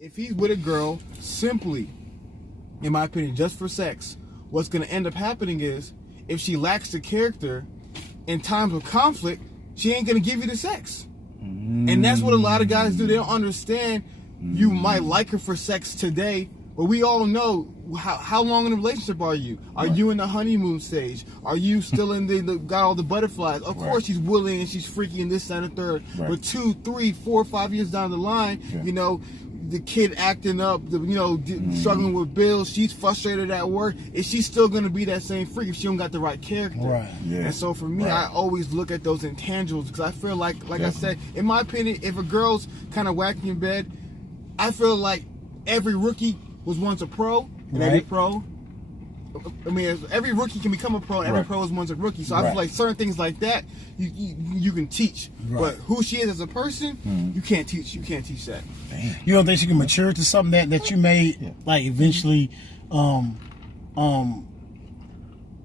if he's with a girl simply, in my opinion, just for sex, what's going to end up happening is if she lacks the character in times of conflict, she ain't going to give you the sex. And that's what a lot of guys do. They don't understand you might like her for sex today, but we all know how long in a relationship are you? Are you in the honeymoon stage? Are you still in the got all the butterflies? Of course she's willing and she's freaky and this, that, and the third. But 2, 3, 4, 5 years down the line, you know, the kid acting up, struggling with bills, she's frustrated at work. Is she still going to be that same freak if she don't got the right character? Right. Yeah. And so for me, I always look at those intangibles because I feel like I said, in my opinion, if a girl's kind of wacky in bed, I feel like every rookie was once a pro, and every pro, I mean, every rookie can become a pro, and every pro is once a rookie. So I feel like certain things like that, you can teach. But who she is as a person, you can't teach. You can't teach that. Damn. You don't think she can mature to something that you may like eventually,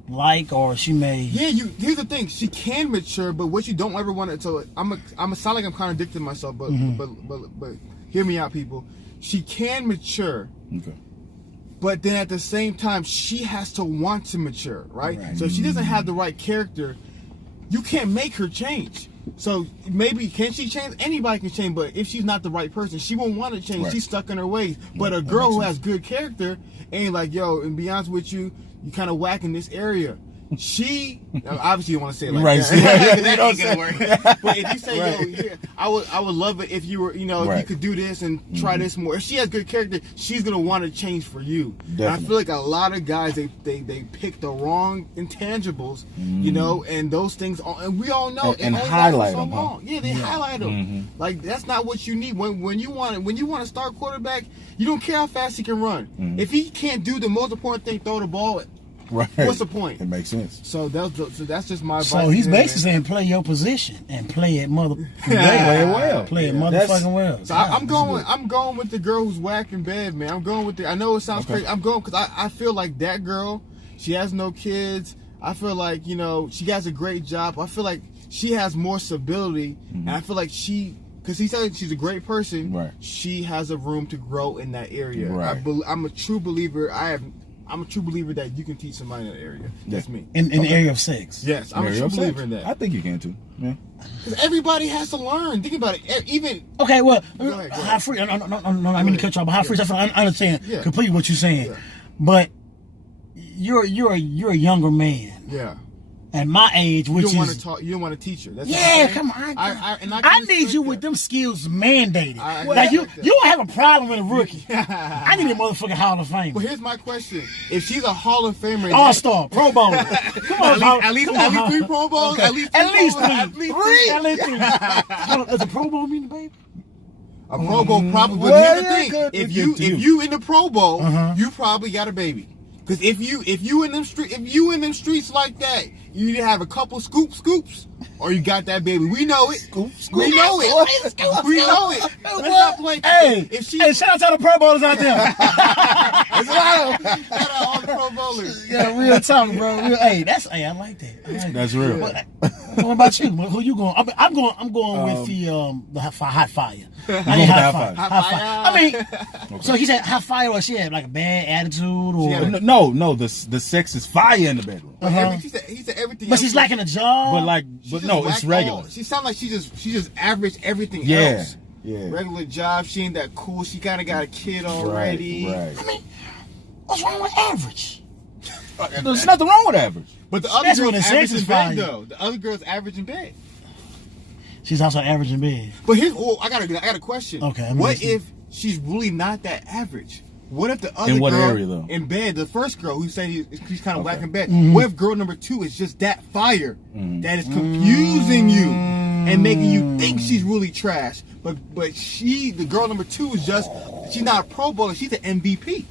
like, or she may? Yeah, here's the thing. She can mature, but what you don't ever want to. So I'm a sound like I'm contradicting myself, but hear me out, people. She can mature. Okay. But then at the same time, she has to want to mature, right? So if she doesn't have the right character, you can't make her change. So maybe, can she change? Anybody can change, but if she's not the right person, she won't want to change. She's stuck in her ways. But a girl who has good character ain't like, yo, and be honest with you, you kind of whack in this area. She, obviously you want to say it like that. That ain't gonna work. But if you say, yo, here, I would love it if you were, if you could do this and try this more. If she has good character, she's gonna want to change for you. And I feel like a lot of guys, they pick the wrong intangibles, and those things, and we all know, and highlight them. Yeah, they highlight them. Like that's not what you need. When you want to start quarterback, you don't care how fast he can run. If he can't do the most important thing, throw the ball. What's the point? It makes sense. So that's just my advice. So he's basically saying play your position and play it play it well. Play it motherfucking well. So I'm going with the girl who's whack in bed, man. I'm going with I know it sounds crazy. I'm going because I feel like that girl, she has no kids. I feel like, she has a great job. I feel like she has more stability. And I feel like because he said she's a great person, she has a room to grow in that area. I'm a true believer. I'm a true believer that you can teach somebody in that area. That's me. In the area of sex. Yes, I'm a true believer in that. I think you can too. Yeah. Because everybody has to learn. Think about it. Even okay, well, go ahead. High Freeze. No, I mean to cut you off. But High Freeze, I understand completely what you're saying. Yeah. But you're a younger man. Yeah. At my age, which you don't want to teach her. That's come on. I need you with them skills mandated. You don't have a problem with a rookie. I need a motherfucking Hall of Fame. Well, here's my question: if she's a Hall of Famer, All-Star, Pro Bowler, come on, at least 3 Pro Bowls, okay. at least three. Does a Pro Bowl mean, baby? A Pro Bowl probably. But here's the thing: if you in the Pro Bowl, you probably got a baby. Because if you in them streets like that, you either have a couple scoops, or you got that baby. We know it. We know it. We know it. Let's not play. Hey, shout out to the Pro Bowlers out there. Shout out all the Pro Bowlers. Yeah, real talk, bro. I like that. That's real. What about you? Who you going? I'm going with the hot fire. I need hot fire. I mean, so he said hot fire, or she had like a bad attitude, or no. The sex is fire in the bedroom. He said everything. But she's lacking a job. But no, it's regular. She sounds like she just average everything else. Yeah. Regular job. She ain't that cool. She kind of got a kid already. Right. I mean, what's wrong with average? There's nothing wrong with average. But the other girl's average in bed, though. The other girl's average in bed. She's also average in bed. But I got a question. Okay. What if she's really not that average? What if the other in what girl area, though? In bed, the first girl who said she's kind of whack in bed, what if girl number 2 is just that fire that is confusing you and making you think she's really trash? But the girl number 2 is she's not a Pro Bowler, she's an MVP.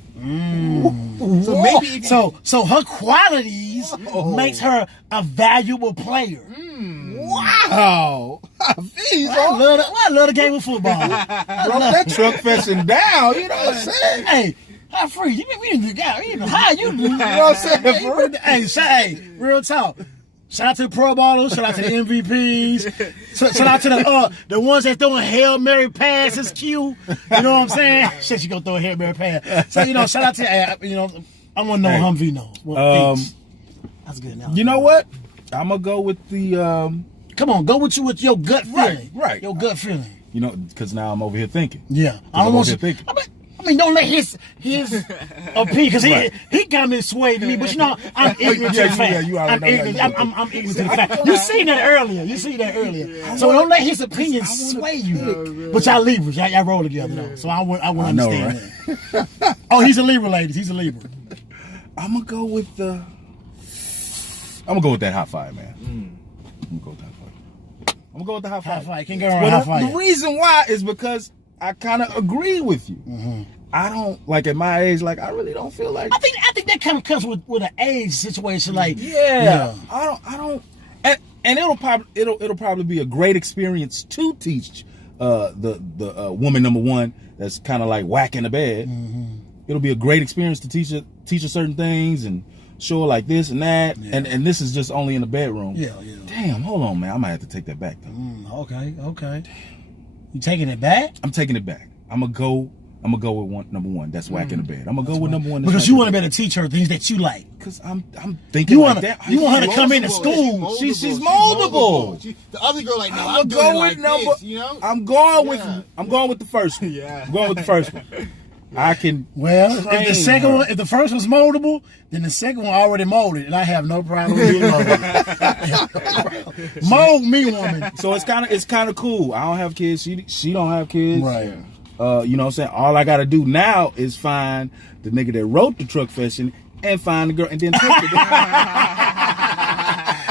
So maybe so her qualities makes her a valuable player. Wow. I love the game of football. Broke that truck fessing down, you know what I'm saying? Hey, High Freeze, we need to how you do. You know what I'm saying? Hey, real talk. Shout out to the Pro Bowlers. Shout out to the MVPs. Shout out to the ones that throwing Hail Mary passes. Q. You know what I'm saying? Shit, you gonna throw a Hail Mary pass. So shout out to I want to know Humvee knows. That's good now. You know what? I'm gonna go with the. Come on, go with your gut feeling. Right. Your gut feeling. Because now I'm over here thinking. Yeah, I don't want to. I mean, don't let his opinion, because he kind of swayed me, but I'm ignorant to the fact. I'm ignorant to the fact. You seen that earlier. So don't let his opinion sway you. But y'all Libras, y'all roll together though. So I wouldn't understand that. Oh, he's a Libra, ladies. He's a Libra. I'm gonna go with that hot fire, man. I'm gonna go with the hot fire. Hot fire. Can't go around hot fire. The reason why is because I kind of agree with you. Mm-hmm. I don't at my age. I really don't feel like. I think that kind of comes with an age situation. I don't. And it'll probably be a great experience to teach the woman number one that's kind of like whacking the bed. Mm-hmm. It'll be a great experience to teach her certain things and show her like this and that. Yeah. And this is just only in the bedroom. Yeah. Damn, hold on, man. I might have to take that back though. Okay. You taking it back? I'm taking it back. I'm gonna go with number one. That's whacking the bed. I'm gonna go with number one. Because you want to be able to teach her things that you like. Because I'm thinking like that. You want her to come into school. She's moldable. The other girl no, I'm going with number. I'm going with the first one. Yeah. I'm going with the first one. I can. Well, if the first one's moldable, then the second one already molded, and I have no problem with being molded. Mold me, woman. So it's kind of cool. I don't have kids. She don't have kids. Right. You know what I'm saying? All I gotta do now is find the nigga that wrote the truck fashion and find the girl and then take it.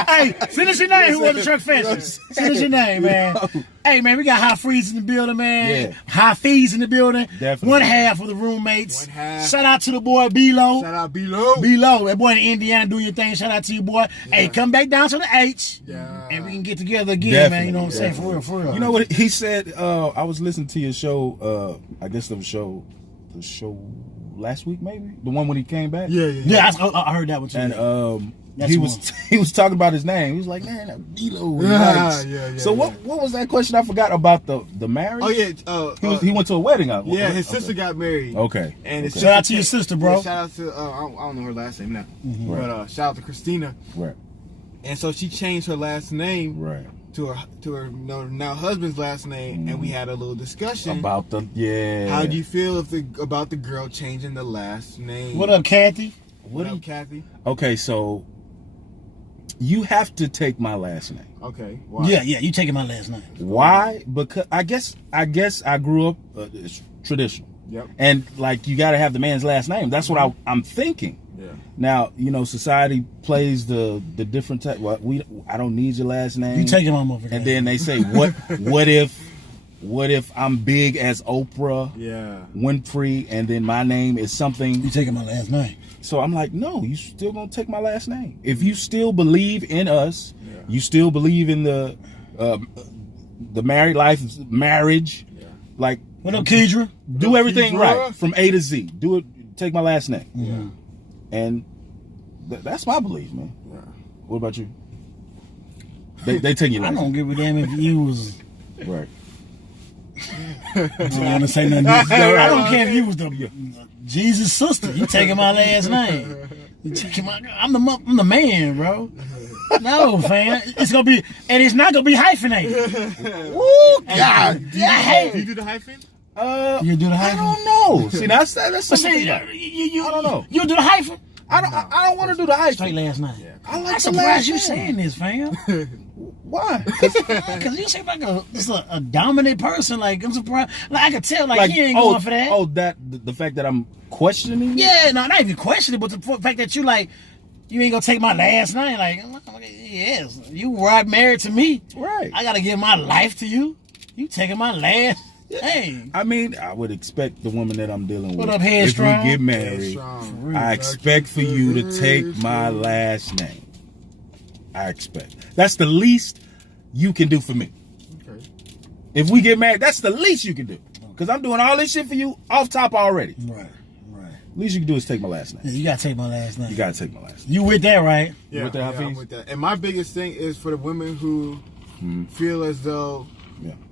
Hey, finish your name. Who was the truck fashion? Finish your name, man. Hey, man, we got High Freeze in the building, man. Yeah. High Fees in the building. Definitely. One half of the roommates. Shout out to the boy B-Lo. Shout out B-Lo. B-Lo. That boy in Indiana, do your thing. Shout out to you, boy. Yeah. Hey, come back down to the H. Yeah. And we can get together again, definitely, man. You know what I'm saying? For real. You know what he said? I was listening to your show. I guess the show last week, maybe? The one when he came back? Yeah, I heard that one too. And he was talking about his name. He was like, man, that D-Lo. Yeah. So what was that question? I forgot about the marriage. Oh yeah, he went to a wedding. His sister got married. Okay. And shout out to your sister, bro. Yeah, shout out to I don't know her last name now, but shout out to Christina. Right. And so she changed her last name. Right. To her now husband's last name, and we had a little discussion about How do you feel about the girl changing the last name? What up, Kathy? What up, Kathy? Okay, so you have to take my last name. Okay. Why? Yeah, you taking my last name. Why? Because I guess I grew up traditional. Yep. And you got to have the man's last name. That's what I'm thinking. Yeah. Now, society plays the different type. I don't need your last name. You taking my motherfucker. And then they say, what if I'm big as Oprah Winfrey, and then my name is something. You taking my last name. So I'm like, no, you still gonna take my last name. If you still believe in us, you still believe in the married life, marriage, what up, Kedra? Do everything right from A to Z. Do it. Take my last name. Yeah. And that's my belief, man. Yeah. What about you? They take you. I don't give a damn if you was right. I don't want to say nothing. I don't care if you was the Jesus' sister. You taking my last name? You taking I'm the man, bro. No, fam. It's gonna be, and it's not gonna be hyphenated. Woo, God. Do you do the hyphen? You do the hyphen? I don't know. See, that's something. I don't know. You do the hyphen? I don't want to do the hyphen. Straight last name. Yeah. I'm surprised you saying this, fam. Why? Because you seem like a dominant person. I'm surprised. I could tell. He ain't going for that. Oh, the fact that I'm questioning. Yeah, no, not even questioning, but the fact that you ain't gonna take my last name. Yes, you were married to me. Right. I gotta give my life to you. You taking my last name. I mean, I would expect the woman that I'm dealing with. What up, Headstrong? If we get married, I expect for you to take my last name. I expect. That's the least you can do for me. Okay. If we get married, that's the least you can do. Because I'm doing all this shit for you off top already. Right. Least you can do is take my last Yeah, name. you gotta take my last name. You gotta take my last name. You with that, right? Yeah, with that, yeah, Hafiz? I'm with that. And my biggest thing is for the women who feel as though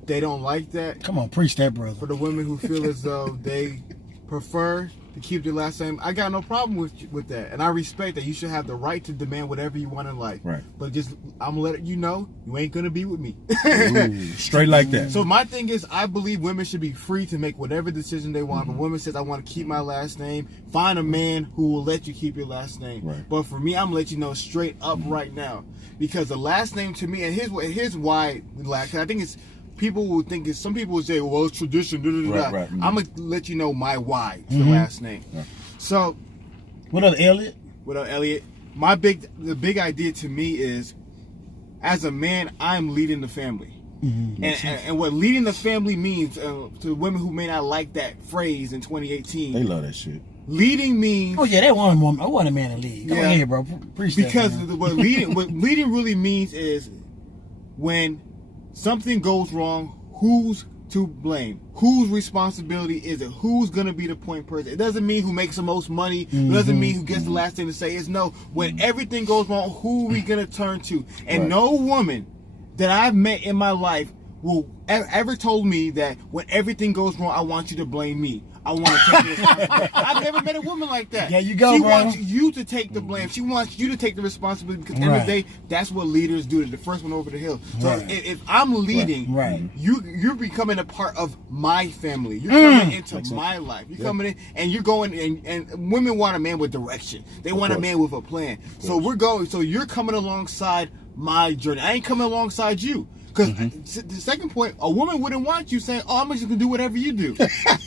they don't like that. Come on, preach that, For brother. the women who feel as though they prefer to keep their last name, I got no problem with that, and I respect that. You should have the right to demand whatever you want in life. Right. But just I'm letting you know you ain't gonna be with me. Ooh, straight like that. So my thing is, I believe women should be free to make whatever decision they want. If a woman says I want to keep my last name, find a man who will let you keep your last name. Right. But for me, I'm gonna let you know straight up right now, because the last name to me, and here's why. Like, I think it's. People will think it's. Some people will say, "Well, it's tradition." Right. I'm gonna let you know my why. The last name. Yeah. So, What up, Elliot? what up, Elliot? The big idea to me is, as a man, I'm leading the family. And what leading the family means to women who may not like that phrase in 2018. They love that shit. Leading means Oh yeah, they want a woman. I want a man to lead. Go Yeah. ahead, bro. Preach because that. Man. what leading really means is when something goes wrong, who's to blame? Whose responsibility is it? Who's gonna be the point person? It doesn't mean who makes the most money. It doesn't mean who gets the last thing to say. It's no, when everything goes wrong, who are we gonna turn to? And Right. no woman that I've met in my life will ever told me that when everything goes wrong, I want you to blame me. I want to take the responsibility. I've never met a woman like that. There you go, She bro. wants you to take the blame. She wants you to take the responsibility, because at the end of the Right. day, that's what leaders do. They're the first one over the hill. So Right. if I'm leading, Right. you're becoming a part of my family. You're coming into Makes sense. my life. You're Yeah. coming in, and you're going. And women want a man with direction. They want a course. man with a plan. So we're going. So you're coming alongside my journey. I ain't coming alongside you. Because the second point, a woman wouldn't want you saying, "Oh, I'm just gonna do whatever you do."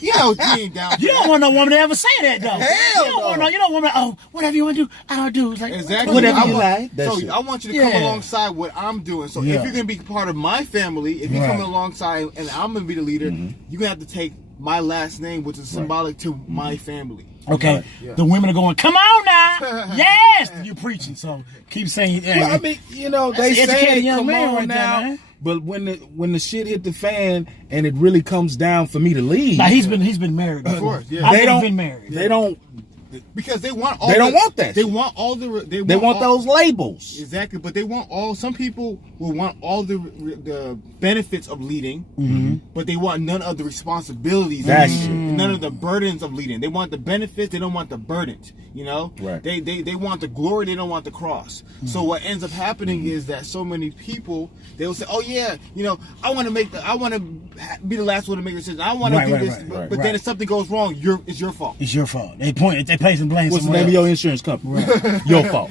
You know, she ain't down. You don't want no woman to ever say that though. Hell you don't want no. no. You don't want oh, whatever you want to do, I'll do. It's like Exactly. whatever I you want- like. That So shit. I want you to come Yeah. alongside what I'm doing. So Yeah. if you're gonna be part of my family, if you're Right. coming alongside and I'm gonna be the leader, you're gonna have to take my last name, which is symbolic to my family. Okay, Yeah. the women are going, come on now, yes, you preaching. So keep saying. Well, I mean, you know, they That's an educated say, young "Come man on right there, now." man. But when the shit hit the fan and it really comes down for me to leave, now he's been married. Before. course, yeah. I've they never don't. been married. They don't. Because they want all. They don't want that They shit. want all the. They Want all- those labels. Exactly, but they want all. Some people will want all the benefits of leading, but they want none of the responsibilities. That of shit. leading, none of the burdens of leading. They want the benefits. They don't want the burdens. You know, Right. They want the glory. They don't want the cross. So what ends up happening is that so many people they will say, "Oh yeah, you know, I want to be the last one to make a decision. I want to Right, do right, this." right, but right, then right. if something goes wrong, it's your fault. It's your fault. They place and blame. What's the somewhere name of your else. insurance company? Your fault.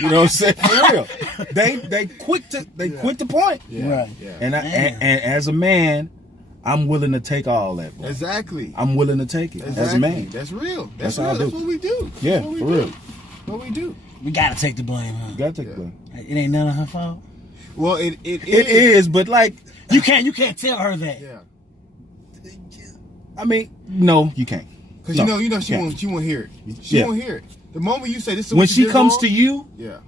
You know what I'm saying? For real. They quick to point. Right. And Man. and as a man, I'm willing to take all that. Bro. Exactly. I'm willing to take it as a Exactly. man. That's real. That's That's how I real. do. That's what we do. Yeah, That's what we for do. real. What we do. We gotta take the blame, huh? You gotta take Yeah. the blame. It ain't none of her fault. Well, it It is, but like, You can't tell her that. Yeah. I mean, no, you can't. Because No, you know she can't. won't hear it. She Yeah. won't hear it. The moment you say this is When what she you did comes wrong, to you yeah.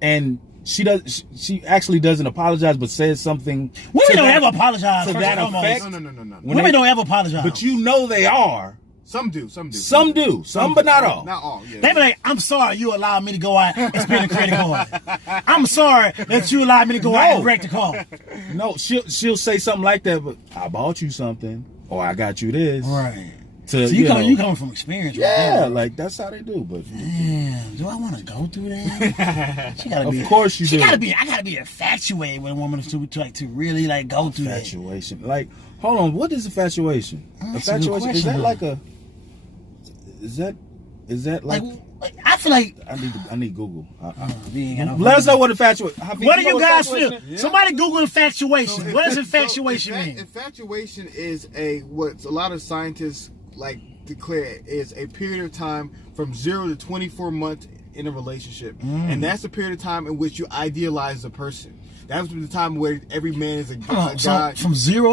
and she actually doesn't apologize, but says something. Women to don't that- ever apologize. to first that and foremost. effect. No. when Women they- don't ever apologize. But you know they are. Some do. Some do. Some, but not all. Not all. Yeah. They be like, I'm sorry you allowed me to go out and spend a credit card. I'm sorry that you allowed me to go out No. and wreck the car. No, she'll say something like that, but I bought you something, or I got you this. Right. To, So you know, coming from experience, right? Yeah, there. like that's how they do. But Damn, do I want to go through that? She gotta Of be. course you she do. gotta be. I gotta be infatuated with a woman to really like go through that. infatuation. Like, hold on, what is infatuation? That's a good Infatuation is that question, like a? Is that like? I feel like. I need Google. We ain't got no Let us know what infatuation. What do you guys feel? is? Somebody Google infatuation. What does infatuation mean? Infatuation is what a lot of scientists like declare is a period of time from 0 to 24 months in a relationship, and that's a period of time in which you idealize a person. That's the time where every man is a So guy.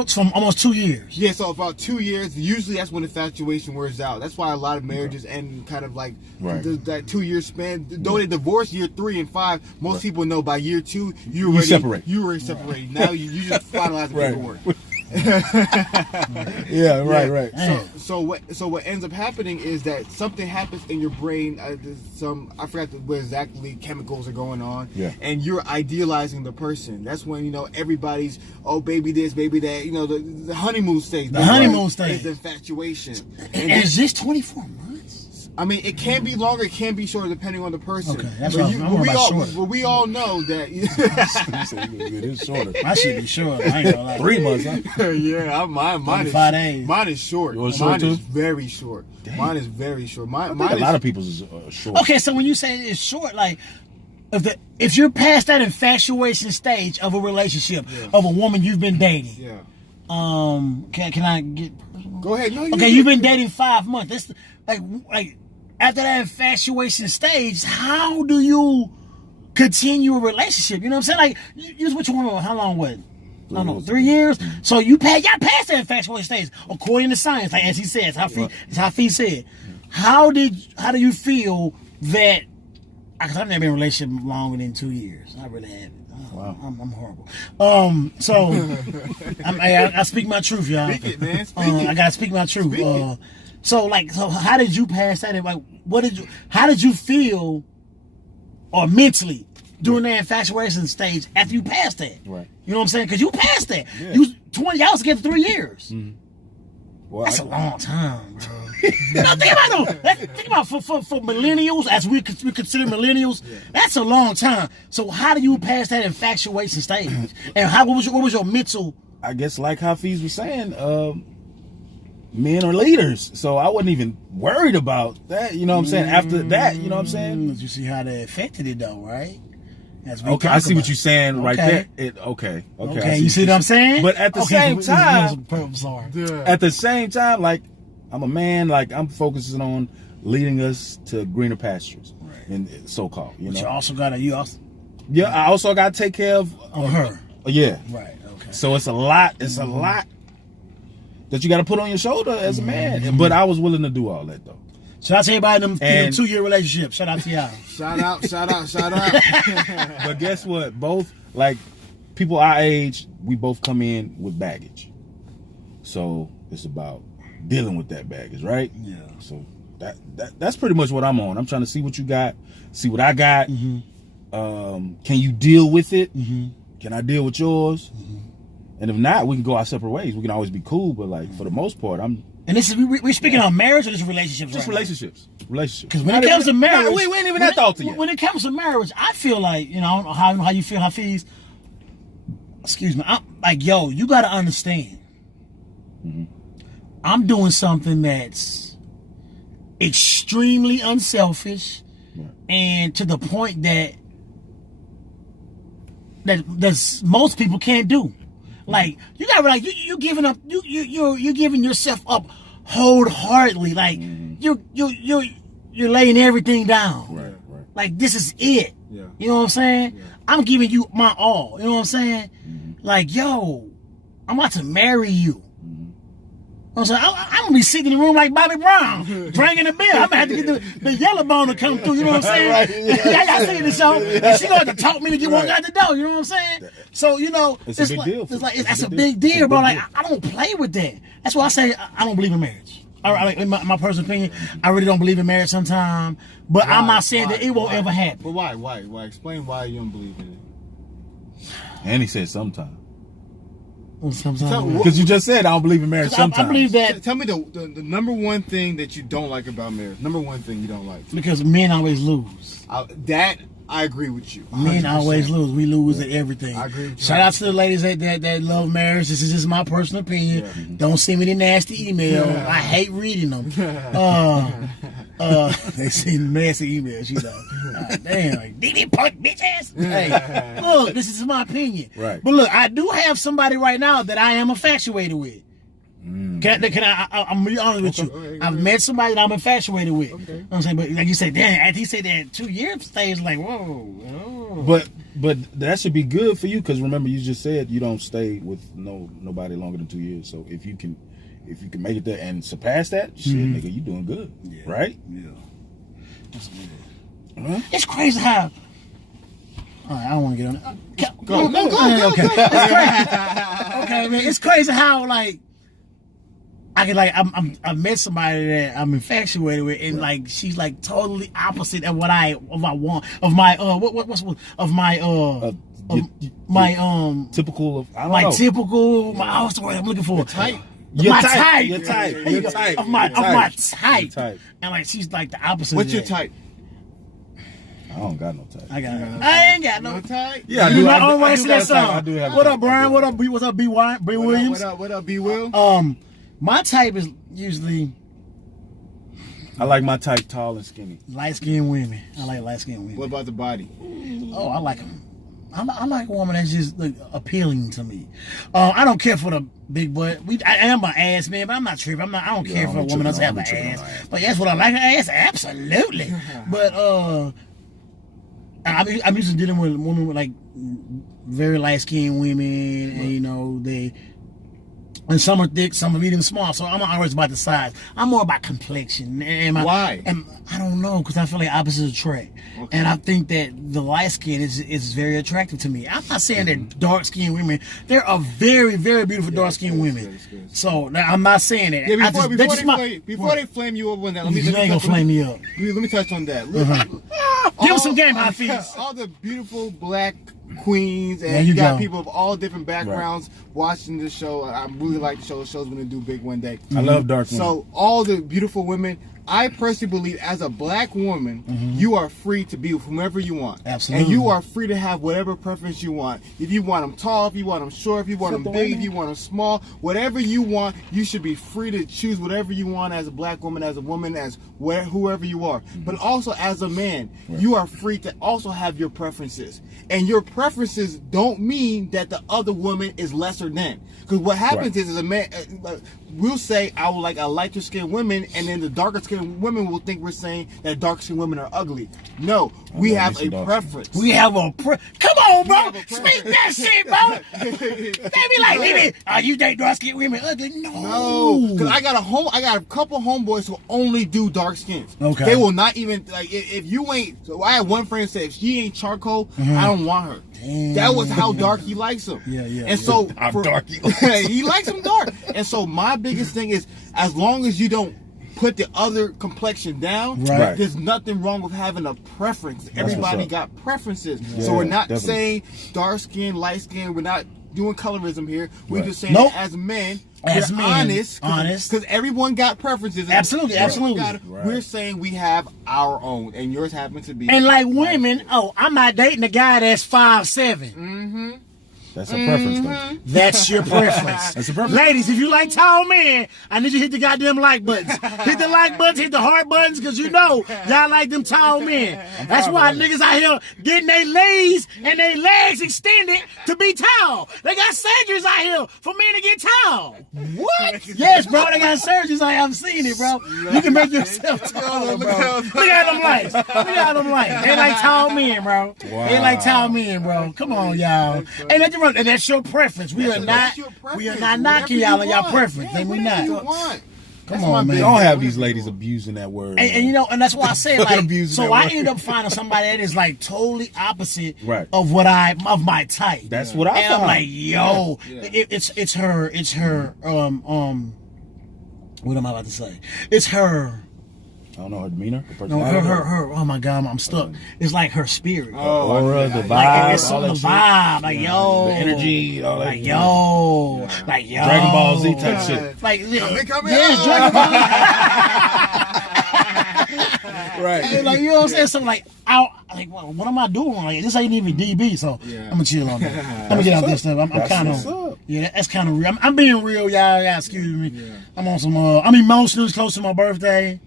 from almost 2 years. Yeah, so about 2 years, usually that's when infatuation wears out. That's why a lot of marriages end kind of like Right. that 2 year span. Though they divorce year 3 and 5, most people know by year 2 you separate. You already separated. Now you just finalize the Right. paperwork. Yeah, right. So what ends up happening is that something happens in your brain. I forgot what exactly chemicals are going on. Yeah. And you're idealizing the person. That's when everybody's baby this, baby that. The honeymoon stage. The honeymoon stage is infatuation. And is this 24 months? I mean, it can be longer, it can be shorter, depending on the person. Okay, that's what but we all know that. It is shorter. I should be short. I ain't gonna lie. 3 months, huh? Yeah, mine is 5 days. Mine is short. Yours short Mine too? is very short. Dang. Mine is very short. I think a lot of people's is short. Okay, so when you say it's short, like if you're past that infatuation stage of a relationship of a woman you've been dating, can I get personal? Go ahead. No, you've been dating 5 months. That's like after that infatuation stage, how do you continue a relationship? You know what I'm saying? Like you was with your woman how long? What? I don't know, 3 years. So y'all passed that infatuation stage according to science, like as he says, as Hafiz said. How do you feel that? Because I've never been in a relationship longer than 2 years. I really haven't. Wow. I'm horrible. So I speak my truth, y'all. Speak it, man. Speak it. I gotta speak my truth. So how did you pass that? Like, how did you feel, or mentally during that infatuation stage after you passed that? Right. You know what I'm saying? Because you passed that. Yeah. You 20. Y'all was together 3 years. Mm-hmm. Well, That's a long time, bro. Think about for millennials, as we consider millennials, that's a long time. So how do you pass that infatuation stage? And what was your mental? I guess like Hafiz was saying, men are leaders, so I wasn't even worried about that. You know what I'm saying? After that, you know what I'm saying? You see how that affected it, though, right? Okay, I see what you're saying right there. Okay. You see what I'm saying? But at the same time, I'm sorry. At the same time, like I'm a man, like I'm focusing on leading us to greener pastures, and so-called. But you also gotta. I also gotta take care of her. Yeah. Right. Okay. So it's a lot. It's a lot that you got to put on your shoulder as a man. But I was willing to do all that though. Shout out to everybody in them 2-year relationships. Shout out to y'all. Shout out. But guess what? Both, like, people our age, we both come in with baggage. So it's about dealing with that baggage, right? Yeah. So that's pretty much what I'm on. I'm trying to see what you got, see what I got. Can you deal with it? Can I deal with yours? And if not, we can go our separate ways. We can always be cool, but like for the most part, And this is we're speaking on marriage or just relationships? Just relationships. Because when it comes to marriage, we ain't even that thought to yet. When it comes to marriage, I feel like I don't know how you feel, Hafiz. Excuse me. I'm like, yo, you got to understand. I'm doing something that's extremely unselfish, and to the point that most people can't do. Like you got like you giving up you're giving yourself up wholeheartedly. Like you're laying everything down. Right. Like this is it. Yeah. You know what I'm saying? Yeah. I'm giving you my all. You know what I'm saying? Like yo, I'm about to marry you. I'm saying I'm gonna be sitting in the room like Bobby Brown, drinking the beer. I'm gonna have to get the yellow bone to come through. You know what I'm saying? Right. Y'all seen this show? And she gonna have to talk me to get one out the door. You know what I'm saying? So it's a big deal. That's a big deal, bro. Like I don't play with that. That's why I say I don't believe in marriage. In my personal opinion, I really don't believe in marriage sometimes. But I'm not saying that it won't ever happen. But why? Explain why you don't believe in it. And he said sometimes. Sometimes. Because you just said I don't believe in marriage sometimes. I believe that. Tell me the number one thing that you don't like about marriage. Number one thing you don't like. Because men always lose. That I agree with you. 100%. Men always lose. We lose at everything. I agree with you. Shout out to the ladies that love marriage. This is just my personal opinion. Yeah. Don't send me the nasty email. I hate reading them. They send nasty emails. You know, damn, like DD punk bitch ass. Hey, look, this is my opinion. Right. But look, I do have somebody right now that I am infatuated with. Can I'm really honest with you. Okay, I've met somebody that I'm infatuated with. Okay. You know what I'm saying? But like you said, damn, after he said that 2 years stage, like, whoa. But that should be good for you because remember you just said you don't stay with nobody longer than 2 years. So if you can make it there and surpass that, shit, nigga, you doing good, right? Yeah. That's good. It's crazy how All right, I don't want to get on it. Go. Okay. It's crazy. Okay, man. It's crazy how like I can like I met somebody that I'm infatuated with, and like she's like totally opposite of what I want of my typical of I don't my know. typical my what's the word I'm looking for? Type. Your my type. type. Your type. There you Your go. type. Of my Your type. type. And like she's like the opposite. What's of your that. type? I don't got no type. I ain't got no type. Yeah, I You do. my I own do way to that got a type. I song. do have a What type. up, Brian? What up, B? What's up, B? Williams? What up, B. Will? My type is usually I like my type tall and skinny. light-skinned women. I like light-skinned women. What about the body? Oh, I like them. I like a woman that's just like, appealing to me. I don't care for the big butt. I am an ass man, but I'm not tripping. I don't care I'm for a woman doesn't have an tripping on ass. my ass. But that's what I like. An ass, absolutely. But I'm used to dealing with women with like very light-skinned women, and you know and some are thick, some are medium small. So I'm not always about the size. I'm more about complexion. Why? And I don't know, because I feel like opposites attract. Okay. And I think that the light skin is very attractive to me. I'm not saying that dark skinned women, there are very, very beautiful dark skinned women. Good. So I'm not saying that. Yeah, before they flame you over on that, let me ain't gonna flame me up. Let me touch on that. Give us some game, Hafiz. All the beautiful black queens, and you you got go. people of all different backgrounds watching this show. I really like the show. The show's gonna do big one day. I love dark women. So all the beautiful women, I personally believe as a black woman, you are free to be with whomever you want. Absolutely. And you are free to have whatever preference you want. If you want them tall, if you want them short, if you want them big, if you want them small, whatever you want, you should be free to choose whatever you want as a black woman, as a woman, as whoever you are. But also as a man, you are free to also have your preferences. And your preferences don't mean that the other woman is lesser than. Because what happens is, as a man, we'll say I would like a lighter skinned women, and then the darker skinned women will think we're saying that dark skinned women are ugly. No, we have a preference. We have a come on, bro. Speak that shit, bro. They be like, baby, you date dark skinned women ugly? No, because I got a couple homeboys who only do dark skins. Okay. They will not even like if you ain't. So I had one friend say if she ain't charcoal, I don't want her. Damn. That was how dark he likes them. Yeah. And so I'm dark. he likes them dark. And so my biggest thing is, as long as you don't put the other complexion down, right. There's nothing wrong with having a preference. Everybody got preferences. Yeah, so we're not definitely. saying dark skin, light skin. We're not doing colorism here. We're just saying Nope. that as men, As we're men, honest, honest. because everyone got preferences. Absolutely, absolutely. We're saying we have our own, and yours happens to be. And like women, I'm not dating a guy that's 5'7". That's a preference, though. That's your preference. That's a preference. Ladies, if you like tall men, I need you to hit the goddamn like buttons. Hit the like buttons, hit the heart buttons, because you know y'all like them tall men. That's why niggas out here getting their legs and their legs extended to be tall. They got surgeries out here for men to get tall. What? Yes, bro, they got surgeries. I haven't seen it, bro. You can make yourself taller, bro. Look at them lights. Look at them lights. They like tall men, bro. Wow. They like tall men, bro. Come on, y'all. Ain't nothing wrong. And that's your preference. We are not knocking y'all on y'all preference. And we not. Come on, man. Don't have these ladies abusing that word. And you know, and that's why I say like, Abusing so that I word. end up finding somebody that is like totally opposite Right. of my type. That's what I And I'm found. like, yo, it's her. What am I about to say? It's her. I don't know her demeanor. Her No, personality. her. Oh my God, I'm stuck. It's like her spirit. Aura, the vibe, Like it's all on the that vibe, like yo, The energy, all that like shit. yo, like yo, Dragon Ball Z type shit. like come yes, here. Dragon Ball. Right. And like you know what I'm saying? So like, what am I doing? Like this ain't even DB, so I'm gonna chill on that. I'm gonna get out this stuff. I'm kind what's of up. that's kind of real. I'm being real, y'all. Excuse me. I'm on some. I'm emotional. It's close to my birthday.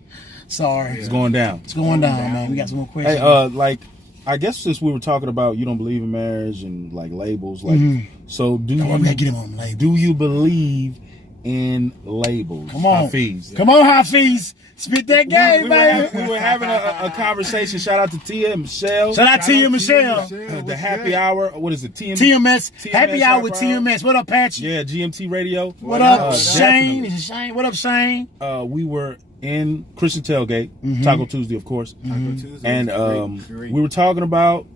Sorry, It's going down. it's going down, man. We got some more questions. Hey, like, I guess since we were talking about you don't believe in marriage and like labels, like, so do Come on, we you gotta get him on label. do you believe in labels? Come on, Hafiz? come on, Hafiz. Spit that game, baby. We were having a conversation. Shout out to Tia and Michelle. Shout out to you, Michelle. The happy hour. What is it? TMS. Happy hour with TMS. What up, Patch? Yeah, GMT Radio. What up, Uh, Shane? definitely. Is it Shane? What up, Shane? We were in Christian Tailgate, Taco Tuesday, of course, and we were talking about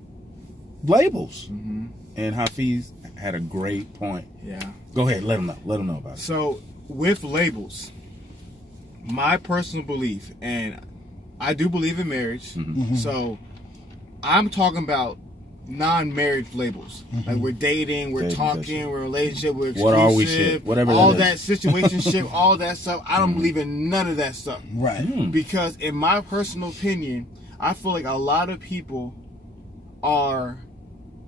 labels. Mm-hmm. And Hafiz had a great point. Yeah. Go ahead, let him know about it. So with labels, my personal belief, and I do believe in marriage. Mm-hmm. So I'm talking about non-marriage labels. Like we're dating, we're talking, we're in a relationship, we're exclusive. What are we shit? Whatever all that that situationship, all that stuff. I don't believe in none of that stuff. Right. Because in my personal opinion, I feel like a lot of people are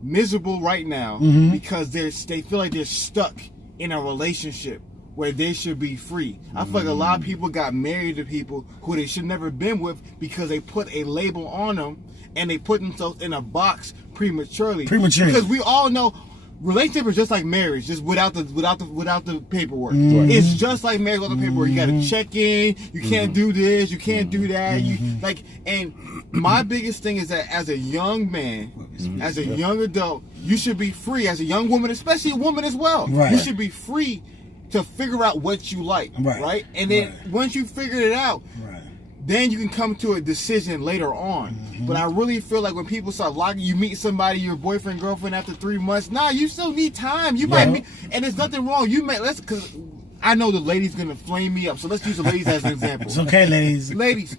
miserable right now because they feel like they're stuck in a relationship where they should be free. I feel like a lot of people got married to people who they should never been with because they put a label on them and they put themselves in a box prematurely. Because we all know relationship is just like marriage, just without the paperwork. It's just like marriage without the paperwork. You gotta check in, you can't do this, you can't do that. You like, and my biggest thing is that as a young man, as a young adult, you should be free. As a young woman, especially a woman as well, you should be free to figure out what you like, right? And then once you figure it out, then you can come to a decision later on. But I really feel like when people start locking, you meet somebody, your boyfriend, girlfriend, after 3 months, you still need time. You might meet, and there's nothing wrong. Because I know the lady's gonna flame me up, so let's use the ladies as an example. It's okay, ladies. Ladies,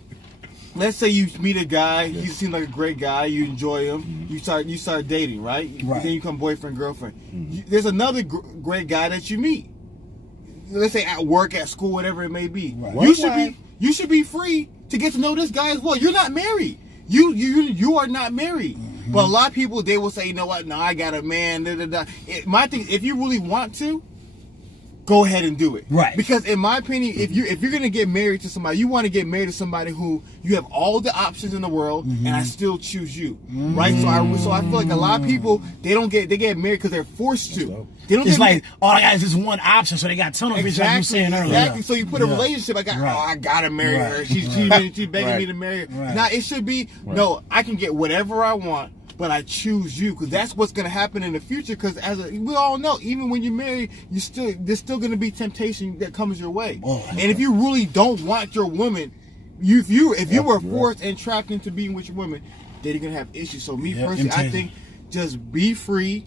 let's say you meet a guy, he seems like a great guy, you enjoy him, you start dating, right? Then you become boyfriend, girlfriend. There's another great guy that you meet. Let's say at work, at school, whatever it may be. You should be free to get to know this guy as well. You're not married. You are not married. But a lot of people, they will say, you know what? No, I got a man. My thing, if you really want to, go ahead and do it. Right. Because in my opinion, if you're gonna get married to somebody, you want to get married to somebody who you have all the options in the world, and I still choose you. Right. So I feel like a lot of people they get married because they're forced to. They don't. It's like all I got is this one option, so they got tunnel vision. Like you saying earlier. Exactly. So you put a relationship. I gotta marry her. She's begging me to marry her. Now it should be no. I can get whatever I want, but I choose you because that's what's going to happen in the future. Because we all know, even when you're married, there's still going to be temptation that comes your way. And if you really don't want your woman, if you were forced and trapped into being with your woman, then you're going to have issues. So me personally, I think just be free.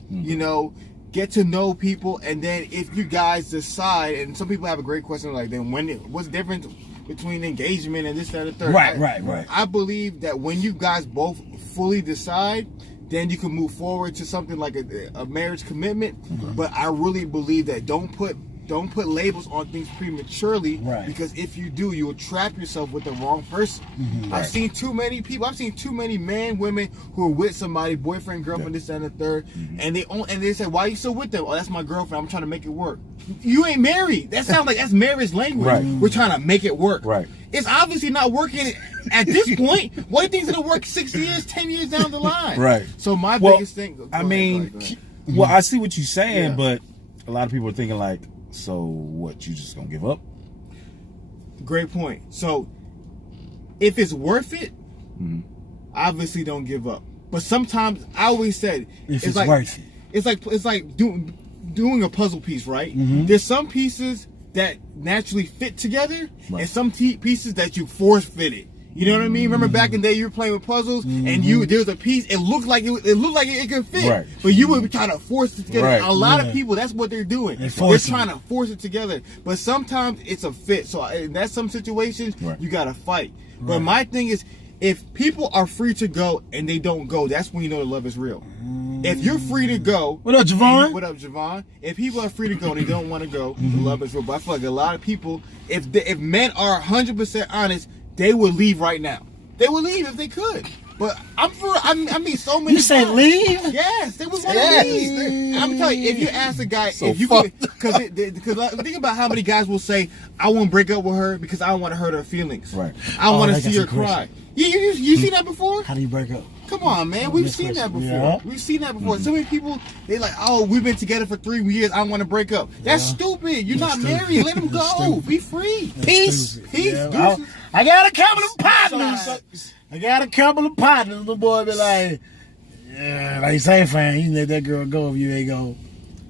Get to know people, and then if you guys decide, and some people have a great question like, then what's the difference between engagement and this, that, and the third? Right. I believe that when you guys both fully decide, then you can move forward to something like a marriage commitment. But I really believe that don't put labels on things prematurely, because if you do, you will trap yourself with the wrong person. I've seen too many people. I've seen too many men, women who are with somebody, boyfriend, girlfriend, this, that, and the third, and they say, "Why are you still with them?" "Oh, that's my girlfriend. I'm trying to make it work." You ain't married. That sounds like that's marriage language. We're trying to make it work. It's obviously not working at this point. Why do you think it's gonna work 6 years, 10 years down the line? So my biggest thing. Well, I see what you're saying, but a lot of people are thinking like, so what, you just gonna give up? Great point. So if it's worth it, obviously don't give up. But sometimes I always said it's like worth it. It's like doing a puzzle piece, right? There's some pieces that naturally fit together, and some pieces that you force fitted. You know what I mean? Remember back in the day, you were playing with puzzles, and there was a piece. It looked like it could fit, but you were trying to force it together. A lot of people, that's what they're doing. They're trying to force it together. But sometimes it's a fit. So in that's some situations you gotta fight. But my thing is, if people are free to go and they don't go, that's when you know the love is real. If you're free to go, what up, Javon? What up, Javon? If people are free to go and they don't want to go, the love is real. But I feel like a lot of people, if men are 100% honest, they would leave right now. They would leave if they could. But I mean, so many. You say leave? Yes, they would want to leave. I'm telling you, if you ask a guy, because think about how many guys will say, "I won't break up with her because I don't want to hurt her feelings. I want to see her cry." You seen that before? How do you break up? Come on, man. We've seen that before. We've seen that before. So many people, they like, "Oh, we've been together for 3 years. I want to break up." That's stupid. You're not married. Let them go. Be free. Peace. I got a couple of partners. The boy be like, yeah, like you say, fam, you can let that girl go if you ain't go.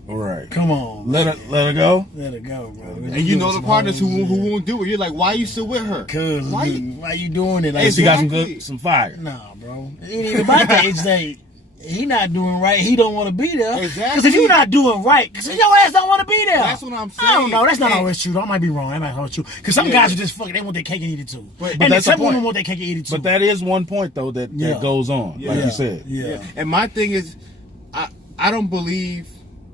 All right. Come on. Let her go? Let her go, bro. And you know the partners who won't do it. You're like, why are you still with her? Cause why you doing it? Like she got some fire. Nah, bro. It ain't even about that. It's like he not doing right. He don't want to be there. Exactly. Because if you're not doing right, because your ass don't want to be there. That's what I'm saying. I don't know. That's not always true. I might be wrong. That might hold true. Because some guys are just fucking. They want their cake and eat it too. But and that's some the point. women want their cake and eat it too. But that is one point though that goes on, like you said. Yeah. And my thing is, I don't believe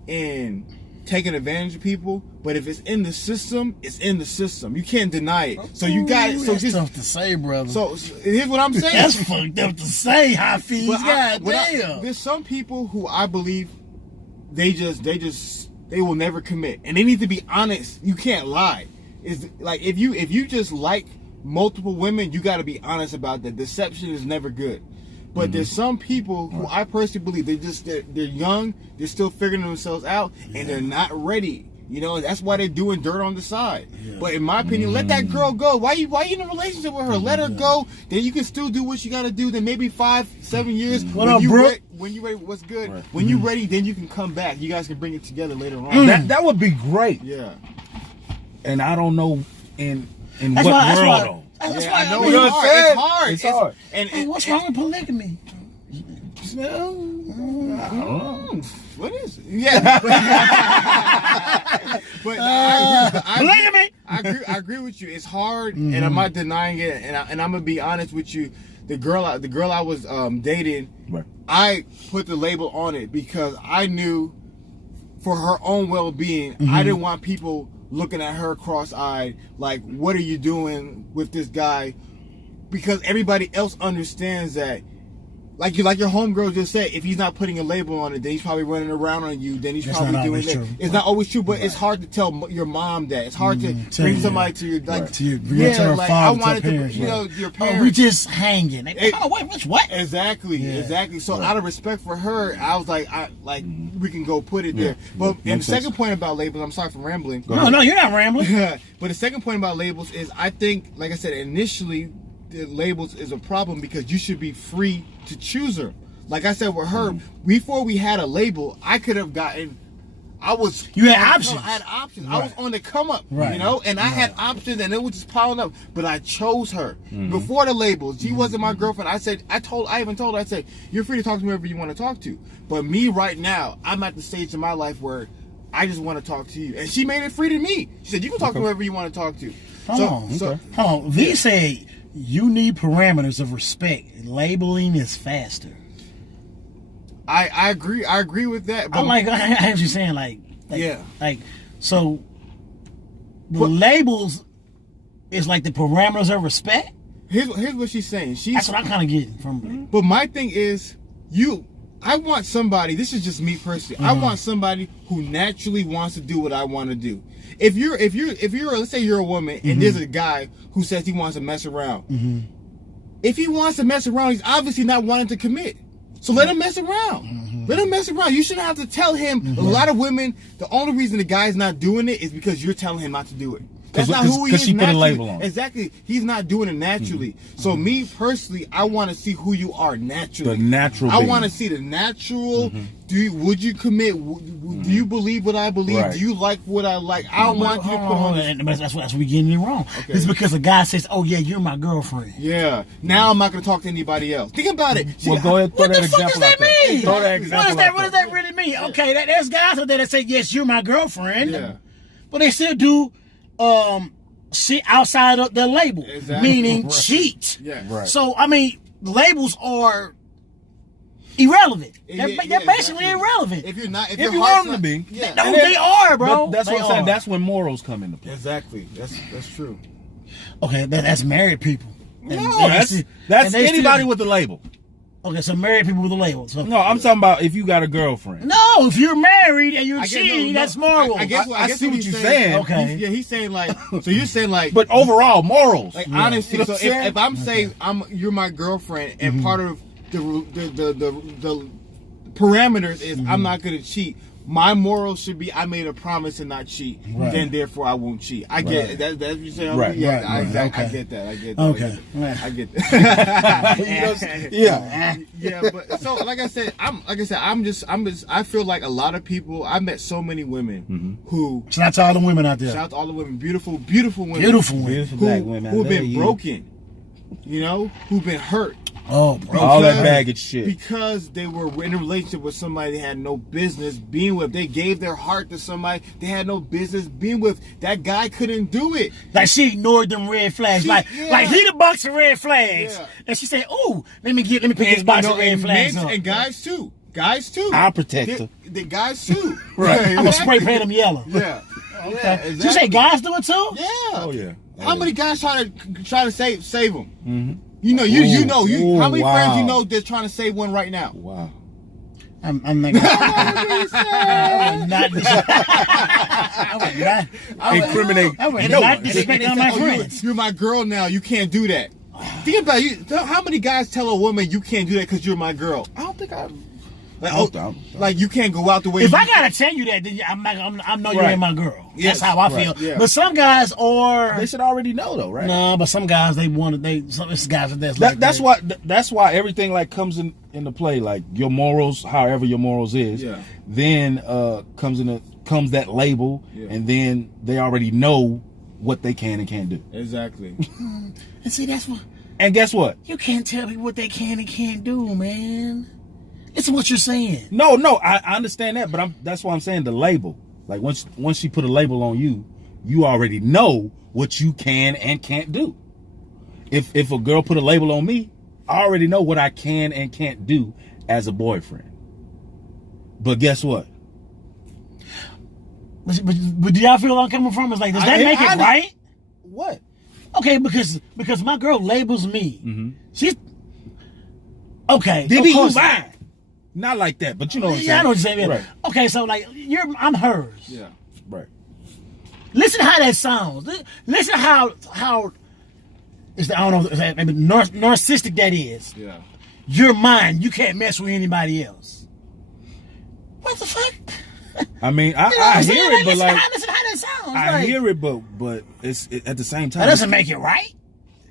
in taking advantage of people, but if it's in the system, it's in the system. You can't deny it. So you got it. So that's just tough to say, brother. so here's what I'm saying. That's fucked up to say, Hafiz. God But damn. there's some people who I believe they will never commit, and they need to be honest. You can't lie. Is like if you just like multiple women, you got to be honest about that. Deception is never good. But there's some people who I personally believe they're young, they're still figuring themselves out, and they're not ready. You know, that's why they're doing dirt on the side. Yeah. But in my opinion, let that girl go. Why you in a relationship with her? Let her go. Then you can still do what you got to do. Then maybe 5-7 years. What up, bro? When you ready, what's good? Right. When you ready, then you can come back. You guys can bring it together later on. That would be great. Yeah. And I don't know in That's what why- world though. That's Yeah, why I know You know it's what hard. I'm It's hard. It's hard. Hey, what's wrong with polygamy? What is it? Yeah. But Polygamy. I agree with you. It's hard, and I'm not denying it. And I'm gonna be honest with you. The girl I was dating, Right. I put the label on it because I knew for her own well-being, I didn't want people looking at her cross-eyed, like, what are you doing with this guy? Because everybody else understands that. Like your homegirl just said, if he's not putting a label on it, then he's probably running around on you. Then he's That's probably not doing always that. true. It's not always true, but it's hard to tell your mom that. It's hard to bring somebody to your to your like father, I wanted to to, parents, you know, right. your Oh, parents. we just hanging. It- Oh, wait, which what? Exactly. So out of respect for her, I was like, we can go put it there. But and the Makes sense. second point about labels, I'm sorry for rambling. No, you're not rambling. But the second point about labels is, I think, like I said, initially, the labels is a problem because you should be free to choose her. Like I said with her, before we had a label, I could have gotten. You had options. I had options. Right. I was on the come up, Right. you know, and I had options, and it was just piling up. But I chose her before the labels. She wasn't my girlfriend. I even told her, I said, you're free to talk to me whoever you want to talk to. But me right now, I'm at the stage in my life where I just want to talk to you, and she made it free to me. She said, you can talk to whoever you want to talk to. Hold on. V said you need parameters of respect. Labeling is faster. I agree. I agree with that. But I'm like, I have you saying like Yeah. like so. The labels is like the parameters of respect. here's what she's saying. That's what I'm kind of getting from it. But my thing is, I want somebody, this is just me personally, I want somebody who naturally wants to do what I want to do. If you're, let's say you're a woman and there's a guy who says he wants to mess around. If he wants to mess around, he's obviously not wanting to commit. So let him mess around. Let him mess around. You shouldn't have to tell him. A lot of women, the only reason the guy's not doing it is because you're telling him not to do it. That's not who he is she put a naturally. label on it. Exactly. He's not doing it naturally. So me personally, I want to see who you are naturally. The natural I being. want to see the natural. Would you commit? Do you believe what I believe? Right. Do you like what I like? I don't want you to put on. That's what we getting it wrong. Okay. It's because a guy says, "Oh yeah, you're my girlfriend." Yeah. Now I'm not going to talk to anybody else. Think about it. Well, go ahead. Throw What that the fuck does example that out there. mean? Throw that example out What does there. that really mean? Okay, there's guys out there that say, "Yes, you're my girlfriend," Yeah. but they still do shit outside of their label, Exactly. meaning Right. cheat. Yeah. Right. So I mean, labels are irrelevant. They're basically exactly. irrelevant. If you're not, if If your you heart's want them to not- be. Yeah. No, And then- they are, bro. But that's They what I'm saying. are. That's when morals come into play. Exactly. That's true. Okay, that's married people. And- No, and that's they anybody still- with a label. Okay, so married people with a label. So No, I'm talking about if you got a girlfriend. no, if you're married and you're I guess- cheating, no, that's moral. I guess I guess see what he's you're saying. Okay. He's saying like. So you're saying like. But overall, morals. Like honesty. You know So what I'm saying? if I'm saying you're my girlfriend, and part of the parameters is I'm not gonna cheat. My morals should be I made a promise to not cheat. Right. Then therefore I won't cheat. I get it. That's what you're saying. Right, Yeah, right, I right, okay. get that. I get that. Okay. I get that. Yeah. Yeah, but so like I said, I feel like a lot of people. I met so many women who. Shout out to all the women out there. Shout out to all the women, beautiful women, Beautiful women. Beautiful black women. I who've love been you. broken, you know, who've been hurt, Oh, bro. All that baggage shit. Because they were in a relationship with somebody they had no business being with. They gave their heart to somebody they had no business being with. That guy couldn't do it. Like she ignored them red flags. Like he the box of red flags. Yeah. And she said, "Oh, let me pick this box of red flags up." And guys too. Guys too. I'll protect her. The guys too. Right. I'm gonna spray paint them yellow. Yeah. Okay. Yeah, You exactly. say guys do it too? Yeah. Oh yeah. How many guys try to save them? Mm-hmm. You know, how many wow. friends you know that's trying to save one right now? Wow. I'm not gonna. I would not. Incriminate. I would no not one. disrespect all my friends. You're my girl now. You can't do that. Think about it. How many guys tell a woman you can't do that because you're my girl? I don't think I. Like you can't go out the way. If I gotta tell you that, then I know you Right. ain't my girl. Yes. That's how I feel. Right. Yeah. But some guys are. They should already know though, right? No, but some guys some guys that's That's why everything like comes into play, like your morals, however your morals is. Yeah. Then comes that label, Yeah. and then they already know what they can and can't do. Exactly. And see, that's what And guess what? you can't tell people what they can and can't do, man. It's what you're saying. No, I understand that, but that's why I'm saying the label. Like once she put a label on you, you already know what you can and can't do. If a girl put a label on me, I already know what I can and can't do as a boyfriend. But guess what? But do y'all feel where I'm coming from? It's like, does that make it right? What? Okay, because my girl labels me. Mm-hmm. She's okay. Did of he course. you mine? Not like that, but you know what I'm saying. Yeah, I know what you're saying. Right. Okay, so like I'm hers. Yeah. Right. Listen how that sounds. Listen how is I don't know is that maybe narcissistic that is. Yeah. You're mine. You can't mess with anybody else. What the fuck? I mean, You know what I I'm hear saying? it, but listen like how that sounds. I like, hear it, but it's at the same time. that doesn't make it right.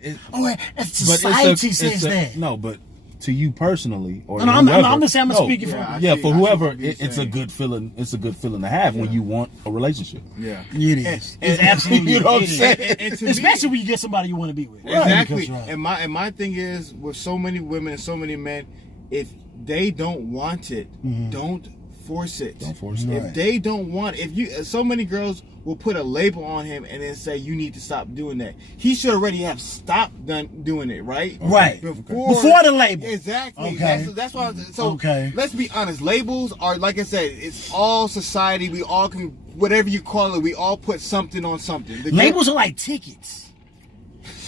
It, Oh, but society says that. No, but to you personally, or No, whoever, I'm just saying I'm speaking for. I Yeah, see- for I see whoever, what you're it's a saying. good feeling. It's a good feeling to have when you want a relationship. Yeah. It is. It's absolutely. You know what I'm it is. saying? And to Especially me, when you get somebody you want to be with. exactly. Because, And my thing is with so many women and so many men, if they don't want it, don't force it. Don't force it. If they don't want, so many girls will put a label on him and then say you need to stop doing that. He should already have stopped doing it, right? Right. Before the label. Exactly. Okay. That's why. So Okay. let's be honest. Labels are, like I said, it's all society. We all can, whatever you call it, we all put something on something. Labels are like tickets.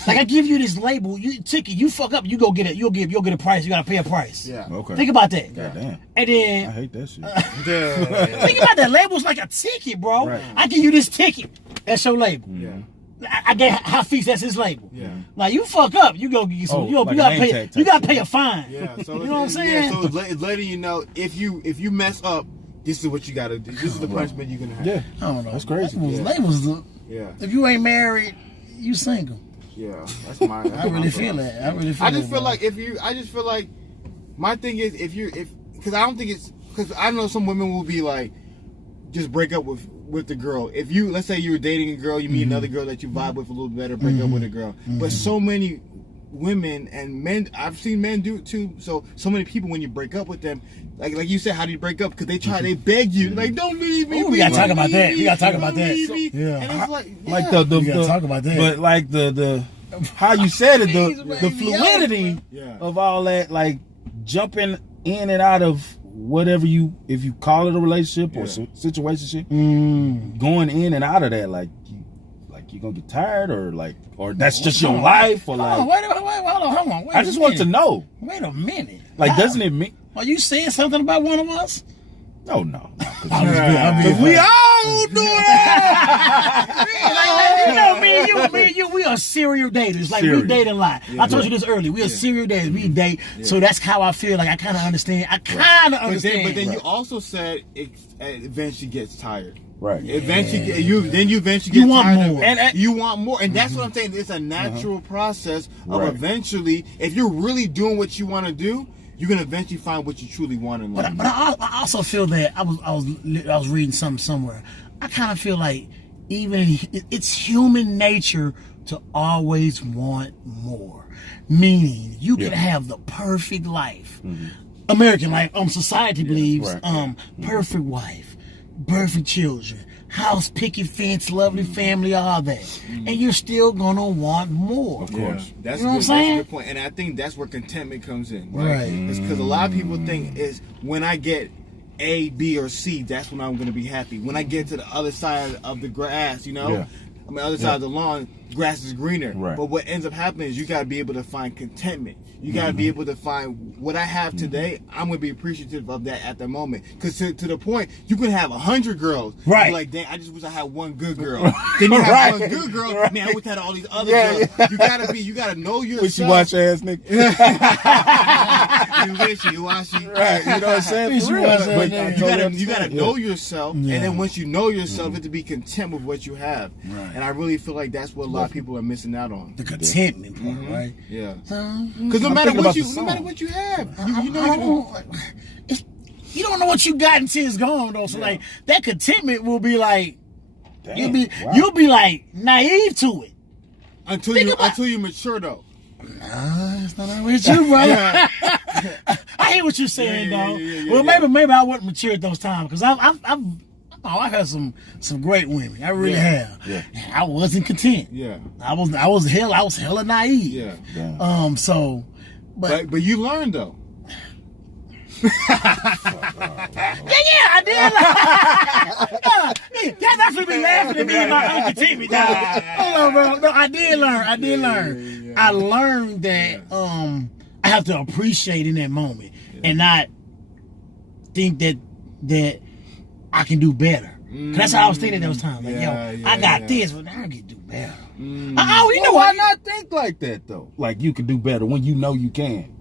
Like I give you this label, ticket. You fuck up, you go get it. You'll get a price. You gotta pay a price. Yeah. Okay. Think about that. God damn. And I then hate that shit. think about that. Label's like a ticket, bro. Right. I give you this ticket. That's your label. Yeah. I get Hafiz. That's his label. Yeah. Like you fuck up, you go get some. Oh, you like gotta a name pay. tag type You gotta shit. pay a fine. Yeah, so You know what I'm saying? Yeah, so it's letting you know if you mess up, this is what you gotta do. This is the punishment you're gonna have. Yeah. I don't know. That's crazy. Labels. Yeah, If you ain't married, you single. yeah. That's my. I really feel that. I just feel like I just feel like my thing is because I don't think it's because I know some women will be like just break up with the girl. If you, let's say you're dating a girl, you meet another girl that you vibe with a little better, break up with a girl. But so many women and men, I've seen men do it too. So many people, when you break up with them, like you said, how do you break up? Because they beg you, like, don't leave me. Ooh, we gotta talk about that. leave We gotta me, talk about don't that. leave me. Yeah. And it's like Like the We gotta talk about that. But like the how you said it, the baby, fluidity Yeah. of all that, like jumping in and out of whatever if you call it a relationship or situationship, going in and out of that, like you gonna get tired or that's just your life or like. Hold on. Wait I just want to know. Wait a minute. Like, doesn't it mean? Are you saying something about one of us? No. 'Cause We all do that. you know, me and you, we are serial daters. Like, Serial. we date a lot. I told you this earlier. We are serial daters. We date. So that's how I feel. Like, I kind of understand. But then you also said it eventually gets tired. Right. Eventually, you eventually get want tired more. of it. And you want more, and that's what I'm saying. It's a natural process of Right. eventually, if you're really doing what you want to do, you're gonna eventually find what you truly want in life. But I also feel that I was reading something somewhere. I kind of feel like even it's human nature to always want more. Meaning, you can have the perfect life. American life, society believes, perfect wife, perfect children, house, picket fence, lovely family, all that. And you're still gonna want more. Of course. Yeah, that's, You know what I'm that's saying? a good point. And I think that's where contentment comes in. Right. It's because a lot of people think is when I get A, B, or C, that's when I'm gonna be happy. When I get to the other side of the grass, you know? Yeah. I mean, other side of the lawn, grass is greener. Right. But what ends up happening is you got to be able to find contentment. You got to be able to find what I have today. I'm going to be appreciative of that at the moment. Because to the point, you can have 100 girls. Right. You're like, dang, I just wish I had one good girl. Then you have one good girl. Man, I wish I had all these other girls. You got to know yourself. Wishy-washy ass nigga. You wishy-washy. Right. You know what I'm saying? For real. Wishy-washy. But You gotta know yourself, and then once you know yourself, you have to be content with what you have. Right. And I really feel like that's what a lot of people are missing out on. The contentment part, right? Yeah. Because Because no I'm matter thinking what about the no matter song. what you have, you know you don't know what you got until it's gone, though. So like that contentment will be like Damn, you'll be like naive to it. until you mature though. Nah, it's not always you, brother. I hear what you're saying, though. Well, maybe I wasn't mature at those times because I've had some great women. I really have. Yeah. And I wasn't content. Yeah. I was hella naive. Yeah. Damn. So, but But you learn though. I did. Y'all definitely be laughing at me and my uncontentment. Hold on, bro. No, I did learn. I learned that I have to appreciate in that moment and not think that I can do better. 'Cause that's how I was thinking those times. Like, I got this, but now I can do better. You know Why what? not think like that though? Like you could do better when you know you can.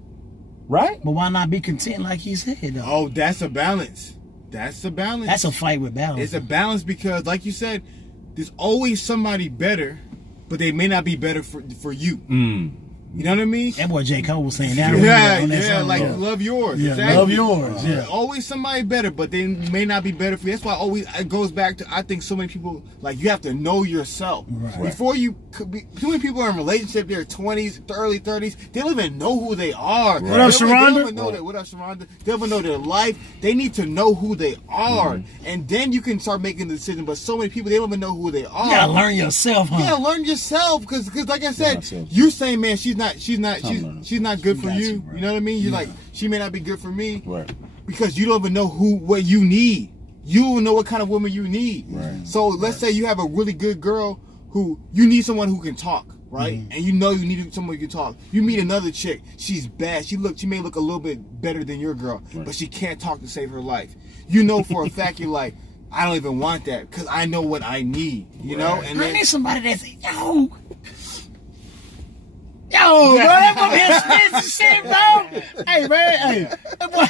Right? But why not be content like he said, though? Oh, that's a balance. That's a balance. That's a fight with balance. It's a balance because, like you said, there's always somebody better, but they may not be better for you. You know what I mean? That boy J. Cole was saying that. Love yours. Yeah, exactly. love yours. Yeah. Always somebody better, but they may not be better for you. That's why it goes back to, I think so many people, like, you have to know yourself. Right. Before you could be, too many people are in relationship, they're 20s, early 30s, they don't even know who they are. What up, Sharonda? What up, Sharonda? They don't even know their life. They need to know who they are. And then you can start making the decision, but so many people, they don't even know who they are. You gotta learn yourself, huh? Yeah, learn yourself, because like I said, myself. you saying, man, she's not good for Got you. you, bro. You know what I mean? You're Yeah. like, she may not be good for me, Right. because you don't even know what you need. You don't know what kind of woman you need. Right. So let's say you have a really good girl who you need someone who can talk, right? And you know you need someone who can talk. You meet another chick, she's bad. She may look a little bit better than your girl, but she can't talk to save her life. You know for a fact you're like, I don't even want that because I know what I need. You know, and I then need somebody that's bro, that boy here spitting some shit, bro. Hey, man, that boy,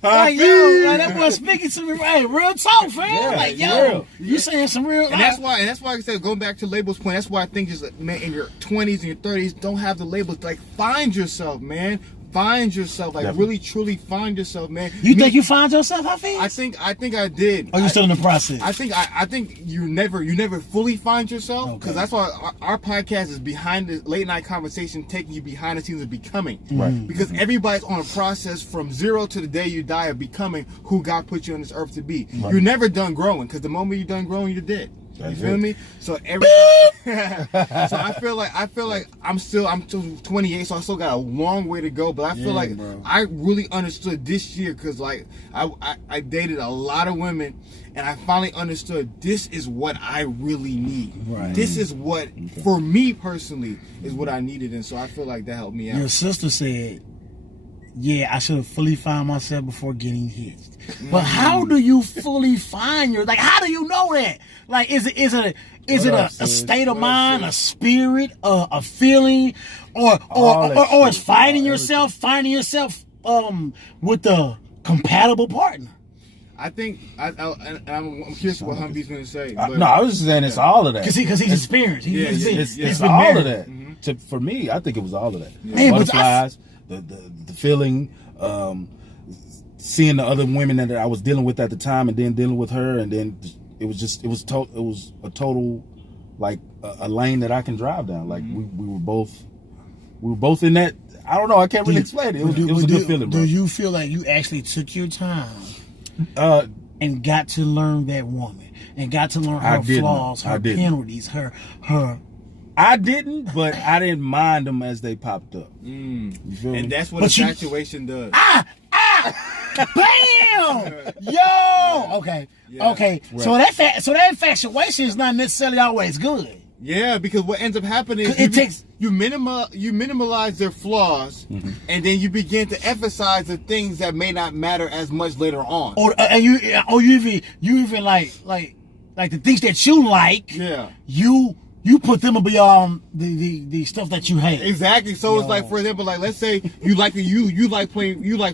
that boy speaking to me, hey, real talk, fam. You saying some real. And that's why I said, going back to labels point, that's why I think just, man, in your 20s and your 30s, don't have the labels. Like, find yourself, man. Find yourself, like really truly find yourself, man. You think you find yourself, Hafiz? I think I did. Or you still in the process? I think you never fully find yourself, because that's why our podcast is behind the late night conversation, taking you behind the scenes of becoming. Right. Because everybody's on a process from zero to the day you die of becoming who God put you on this earth to be. Right. You're never done growing, because the moment you're done growing, you're dead. That's You feel it. me? So so I feel like I'm still 28, so I still got a long way to go. But I feel like bro. I really understood this year, because like I dated a lot of women, and I finally understood this is what I really need. Right. This is what for me personally is what I needed, and so I feel like that helped me out. Your sister said, yeah, I should have fully found myself before getting hitched. But how do you fully find how do you know that? Like, is it a state of mind, a spirit, a feeling, or it's finding yourself with a compatible partner? I think I'm curious what Humpy's gonna say. But, No, I was just saying it's all of that. Because he's experienced. It's He's been all married. of that. For me, I think it was all of that. Man, but Butterflies, the feeling, seeing the other women that I was dealing with at the time, and then dealing with her, and then it was a total like a lane that I can drive down. Like we were both in that. I don't know. I can't really explain it. It was a good feeling, bro. Do you feel like you actually took your time and got to learn that woman and got to learn her flaws, her penalties, her? I didn't, but I didn't mind them as they popped up. You feel me? And that's what infatuation does. Bam! Yo! Okay. Yeah. Okay. Right. So that infatuation is not necessarily always good. Yeah, because what ends up happening is you minimalize their flaws, and then you begin to emphasize the things that may not matter as much later on. Or you even like the things that you like. Yeah. You put them beyond the stuff that you hate. Exactly. So it's like, for example, like let's say you like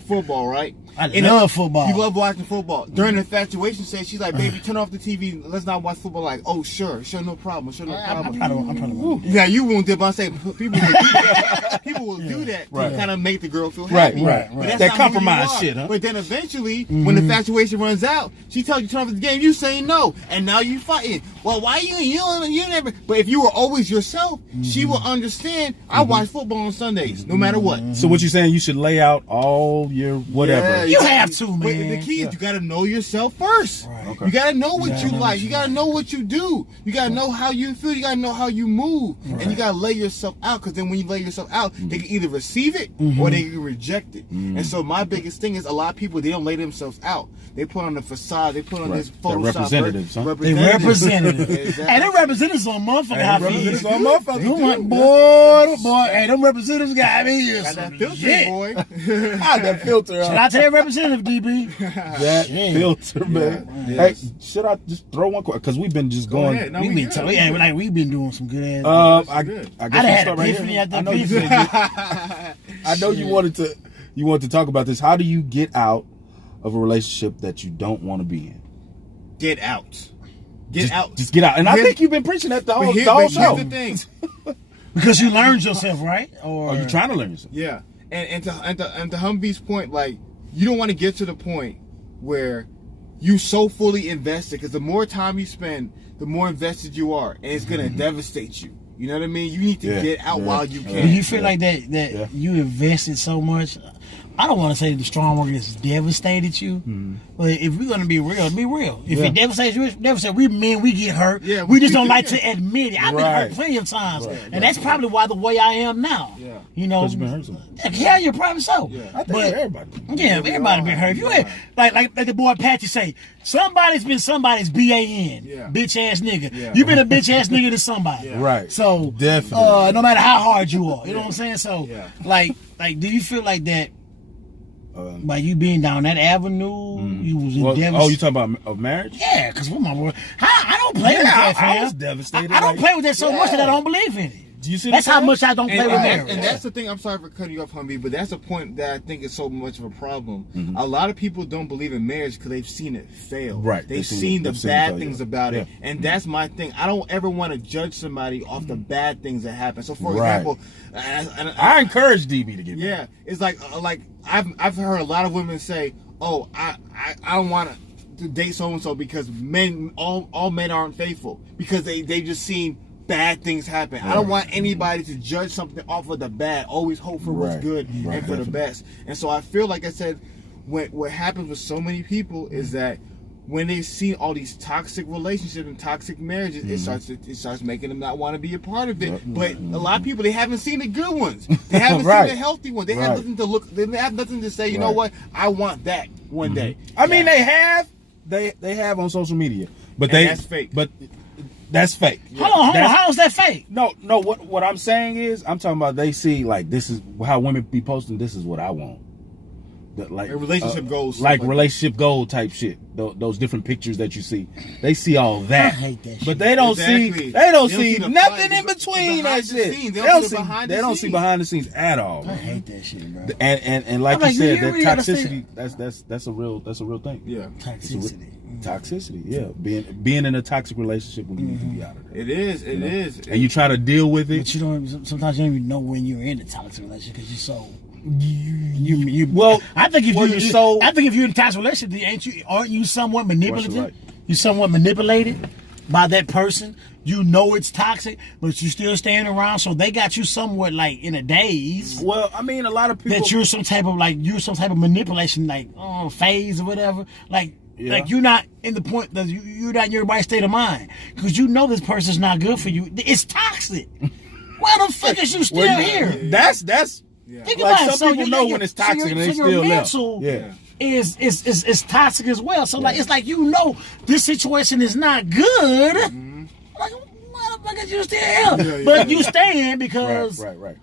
football, right? I love football. You love watching football. During the infatuation stage, she's like, "Baby, turn off the TV. Let's not watch football." Like, "Oh, sure, no problem, I'm trying to. Yeah, you won't do, but I'm saying people will do that. People will do that to kind of make the girl feel happy. Right. But that's That not compromise who you are. shit, huh? But then eventually, when the infatuation runs out, she tells you to turn off the game. You say no, and now you fighting. Well, why you never? But if you were always yourself, she will understand. I watch football on Sundays, no matter what. So what you're saying? You should lay out all your whatever. Yeah, You have to, man. But the key is you gotta know yourself first. Right. Okay. You gotta know what you like. You gotta know what you do. You gotta know how you feel. You gotta know how you move. And you gotta lay yourself out, because then when you lay yourself out, they can either receive it or they can reject it. And so my biggest thing is, a lot of people, they don't lay themselves out. They put on the facade. They put on this They're Photoshop. representatives, huh? They representatives. Exactly. And them representatives on motherfucking high fees. on motherfuckers. Boy, hey, them representatives got me here. Got that some filter, shit. boy. That filter. Shout out to that representative, DB. That filter, man. Hey, should I just throw one question? Because we've been just going. ahead. No, We've we been good. we've been doing some good ass. I good. guess I we had start right epiphany here. after I know you epiphany. said I know you wanted to talk about this. How do you get out of a relationship that you don't want to be in? Get out. Get out. Just get out. And I Here's- think you've been preaching that the whole But show. here's the thing. Because you learned yourself, right? Or Are you trying to learn yourself? Yeah, and to Humvee's point, like, you don't want to get to the point where you so fully invested, because the more time you spend, the more invested you are, and it's gonna devastate you. You know what I mean? You need to get out while you do can. you feel like that you invested so much? I don't want to say the strong word is devastated you, but if we're gonna be real, be real. If it devastates you, it's devastated. We men, we get hurt. Yeah, we just don't like to admit it. I've been Right. hurt plenty of times, and that's probably why the way I am now. Yeah. You know, Because you've been hurt so much. yeah, you're probably so. Yeah. I think But everybody. yeah, everybody been hurt. If you ain't, like the boy Patchy say, somebody's been somebody's BAN, Yeah. bitch ass nigga. Yeah. You been a bitch ass nigga to somebody. Yeah. Right. So Definitely. no matter how hard you are, you know what I'm saying. So Yeah. like, do you feel like that by you being down that avenue, you was in devastation? Oh, you talking about of marriage? Yeah, because what my word, I don't play with that, fam. I was devastated. I don't like- play with that so much that I don't believe in it. Do you see That's the how time? much I don't play with marriage. And that's the thing. I'm sorry for cutting you off, Humvee, but that's the point that I think is so much of a problem. Mm-hmm. A lot of people don't believe in marriage because they've seen it fail. Right. They've seen the it bad fail, things yeah. about it. Yeah. And that's my thing. I don't ever want to judge somebody off the bad things that happen. So, for Right. example, I encourage DB to get married. yeah, it's like I've heard a lot of women say, "Oh, I don't want to date so and so because all men aren't faithful because they just seen bad things happen." I don't want anybody to judge something off of the bad. Always hope for what's Right. good Right, and for the definitely. best. And so I feel like I said, what happens with so many people is that when they see all these toxic relationships and toxic marriages, it starts making them not want to be a part of it. But a lot of people, they haven't seen the good ones. They haven't Right. seen the healthy ones. They Right. have nothing to look. They have nothing to say. You know Right. what? I want that one day. I mean, they have on social media, but And that's fake. But that's fake. Hold on. How is that fake? No. What I'm saying is, I'm talking about they see like this is how women be posting. This is what I want. Like And relationship goals, stuff like like relationship goal type shit. Those different pictures that you see, they see all that. I hate that shit. But they don't Exactly. see. They don't They don't see see the nothing fight, in between that behind the shit. scenes. They don't see. behind They the don't see scenes. behind the scenes at all. I hate that shit, bro. And like I'm you like, said, you that really toxicity. understand? That's a real thing. Yeah, Toxicity. Toxicity, yeah. Being in a toxic relationship when you need to be out of there. it is. It is. And you try to deal with it. But you don't. Sometimes you don't even know when you're in a toxic relationship because you're so. You. Well, I think if well, you. you're so- I think if you're in a toxic relationship, aren't you somewhat manipulative? right. You somewhat manipulated. by that person. You know it's toxic, but you still staying around, so they got you somewhat like in a daze. Well, I mean, a lot of people That you're some type of manipulation, like phase or whatever. Like you're not in the point that you're not in your right state of mind because you know this person's not good for you. It's toxic. Why the fuck is you still here? That's Think like about it. some people know when it's toxic and they still left. Yeah. Is toxic as well. So like it's like this situation is not good. Like why the fuck is you still here? But you staying because right.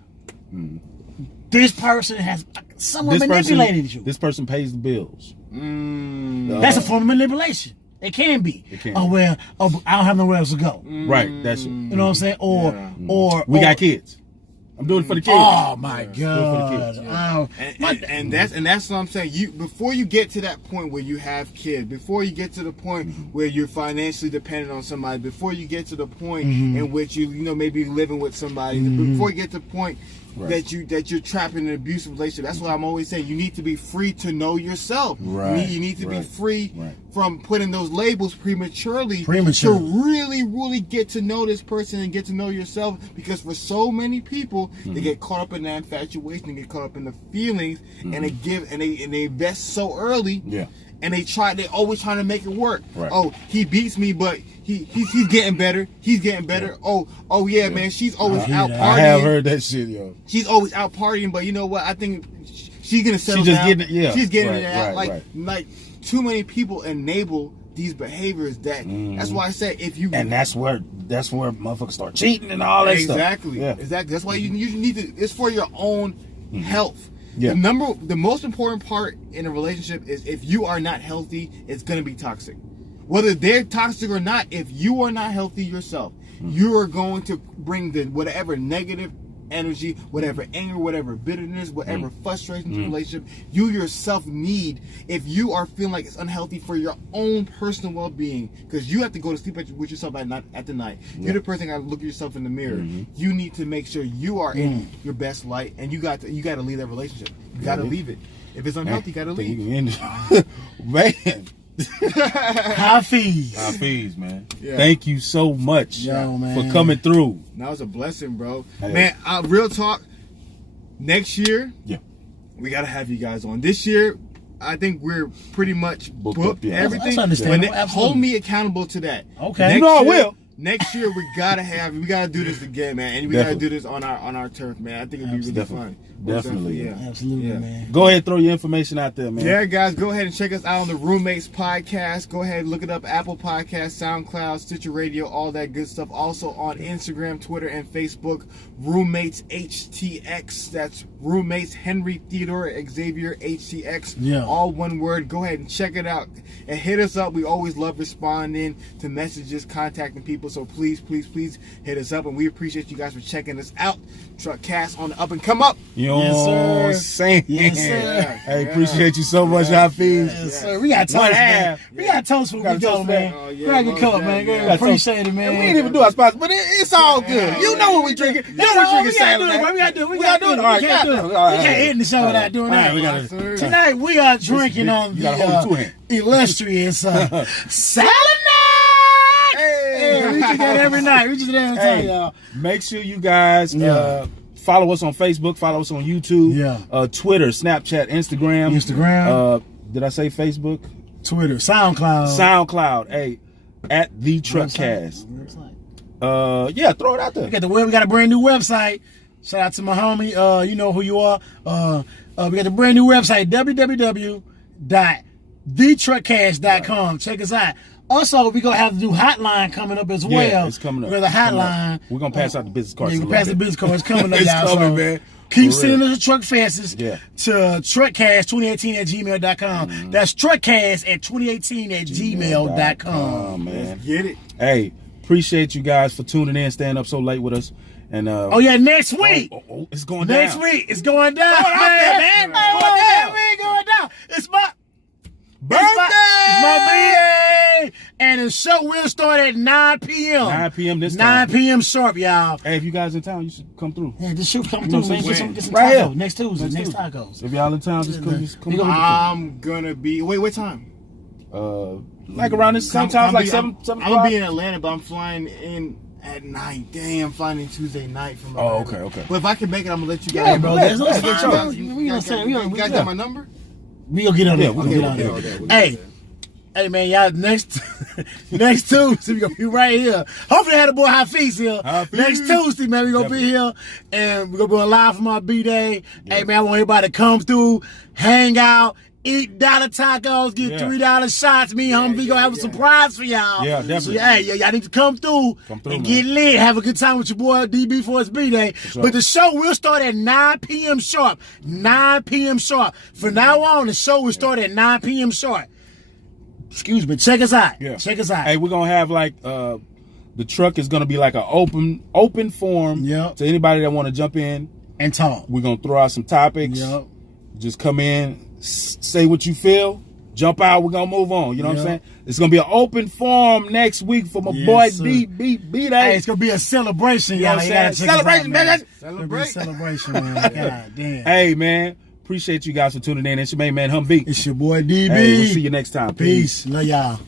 this person has someone manipulated you. This person pays the bills. That's a form of manipulation. It can be. I don't have nowhere else to go. Right. That's it. You know what I'm saying? Or we got kids. I'm doing it for the kids. Oh my God! And that's what I'm saying. Before you get to that point where you have kids, before you get to the point where you're financially dependent on somebody, before you get to the point in which you maybe living with somebody, before you get to the point that you're trapped in an abusive relationship. That's why I'm always saying you need to be free to know yourself. Right. You need to be free from putting those labels prematurely to really, really get to know this person and get to know yourself. Because for so many people, they get caught up in that infatuation, they get caught up in the feelings, and they invest so early. Yeah. And they always trying to make it work. Right. Oh, he beats me, but he's getting better. He's getting better. Yeah. Oh yeah, man. She's always out partying. I have heard that shit, yo. She's always out partying, but you know what? I think she's gonna settle down. She's getting it out. Like too many people enable these behaviors. That's why I say and that's where motherfuckers start cheating and all that stuff. Exactly. That's why you need to. It's for your own health. Yeah. The most important part in a relationship is if you are not healthy, it's gonna be toxic. Whether they're toxic or not, if you are not healthy yourself, you are going to bring the whatever negative energy, whatever anger, whatever bitterness, whatever frustration to the relationship you yourself need if you are feeling like it's unhealthy for your own personal well-being. Because you have to go to sleep with yourself at the night. You're the person that got to look at yourself in the mirror. You need to make sure you are in your best light, and you got to leave that relationship. You got to leave it. If it's unhealthy, you got to leave. Man. Hafiz, man. Yeah. Thank you so much for coming through. That was a blessing, bro. Hey. Man, real talk. Next year, we gotta have you guys on. This year, I think we're pretty much booked everything. That's understandable. Hold me accountable to that. Okay. I will. Next year we gotta do this again, man, and we gotta do this on our turf, man. I think it'd be really fun. Definitely, absolutely, man. Go ahead and throw your information out there, man. Yeah, guys, go ahead and check us out on the Roommates Podcast. Go ahead and look it up: Apple Podcasts, SoundCloud, Stitcher Radio, all that good stuff. Also on Instagram, Twitter, and Facebook, Roommates HTX. That's Roommates Henry Theodore Xavier HTX. Yeah, all one word. Go ahead and check it out and hit us up. We always love responding to messages, contacting people. So please hit us up, and we appreciate you guys for checking us out. Truckcast on the up and come up. You know what I'm saying? Yes, sir. I appreciate you so much, Hafiz. Yes, sir. We got toast, man. We got toast for we go, man. Grab your cup, man. Appreciate it, man. We didn't even do our spots, but it's all good. You know what we drinking. You know what we drinking, Saturday. We got to do it. We can't end the show without doing that. Tonight we are drinking on the illustrious Salad Night. Hey, we drink that every night. We just every time, y'all. Make sure you guys follow us on Facebook, follow us on YouTube, Twitter, Snapchat, Instagram. Did I say Facebook? Twitter, SoundCloud. Hey, at the Truckcast. Throw it out there. We got a brand new website. Shout out to my homie. You know who you are. We got a brand new website, www.thetruckcast.com. Check us out. Also, we're going to have the new hotline coming up as well. Yeah, it's coming up. We're the hotline. We're going to pass out the business cards. Yeah, we're pass the business cards. It's coming up, it's y'all. Coming, man. Keep sending us the truck faces to truckcast2018@gmail.com. That's truckcast2018@gmail.com. Man. Let's get it. Hey, appreciate you guys for tuning in, staying up so late with us. And next week. It's going down. Next week, it's going down. Man. It's going down. It's my birthday. It's my birthday. And the show will start at 9 p.m. 9 p.m. this time. 9 p.m. sharp, y'all. Hey, if you guys in town, you should come through. Yeah, this should come through, man. Get some right tacos. Here. Next Tuesday. Next tacos. If y'all in town, just come. I'm gonna be. Wait, what time? like around this sometimes like 7 I'm gonna be in Atlanta, but I'm flying in at night. Damn, I'm flying in Tuesday night from Atlanta. Okay. But if I can make it, I'm gonna let you guys. Yeah, bro. That's know. we You guys got my number? We gonna get on there. We gonna get on there. Hey man, y'all next Tuesday we gonna be right here. Hopefully, I had the boy Hafiz here. Next Tuesday, man, we gonna be here and we gonna be live from our B-Day. Yeah. Hey man, I want everybody to come through, hang out, eat dollar tacos, get $3 shots. Me and Humvee gonna have a surprise for y'all. Yeah, definitely. So hey, y'all need to come through and get lit. Have a good time with your boy DB for his B-Day. Sure. But the show will start at 9 p.m. sharp. 9 p.m. sharp. From now on, the show will start at 9 p.m. sharp. Excuse me. Check us out. Yeah. Check us out. Hey, we're gonna have like the truck is gonna be like an open forum to anybody that want to jump in and talk. We're gonna throw out some topics. Yep. Just come in, say what you feel, jump out. We're gonna move on. You know what I'm saying? It's gonna be an open forum next week for my boy DB B-Day. Hey, it's gonna be a celebration, y'all. Celebration, man. Celebration, man. God damn. Hey, man. Appreciate you guys for tuning in. It's your main man, Humvee. It's your boy DB. Hey, we'll see you next time. Peace. Love y'all.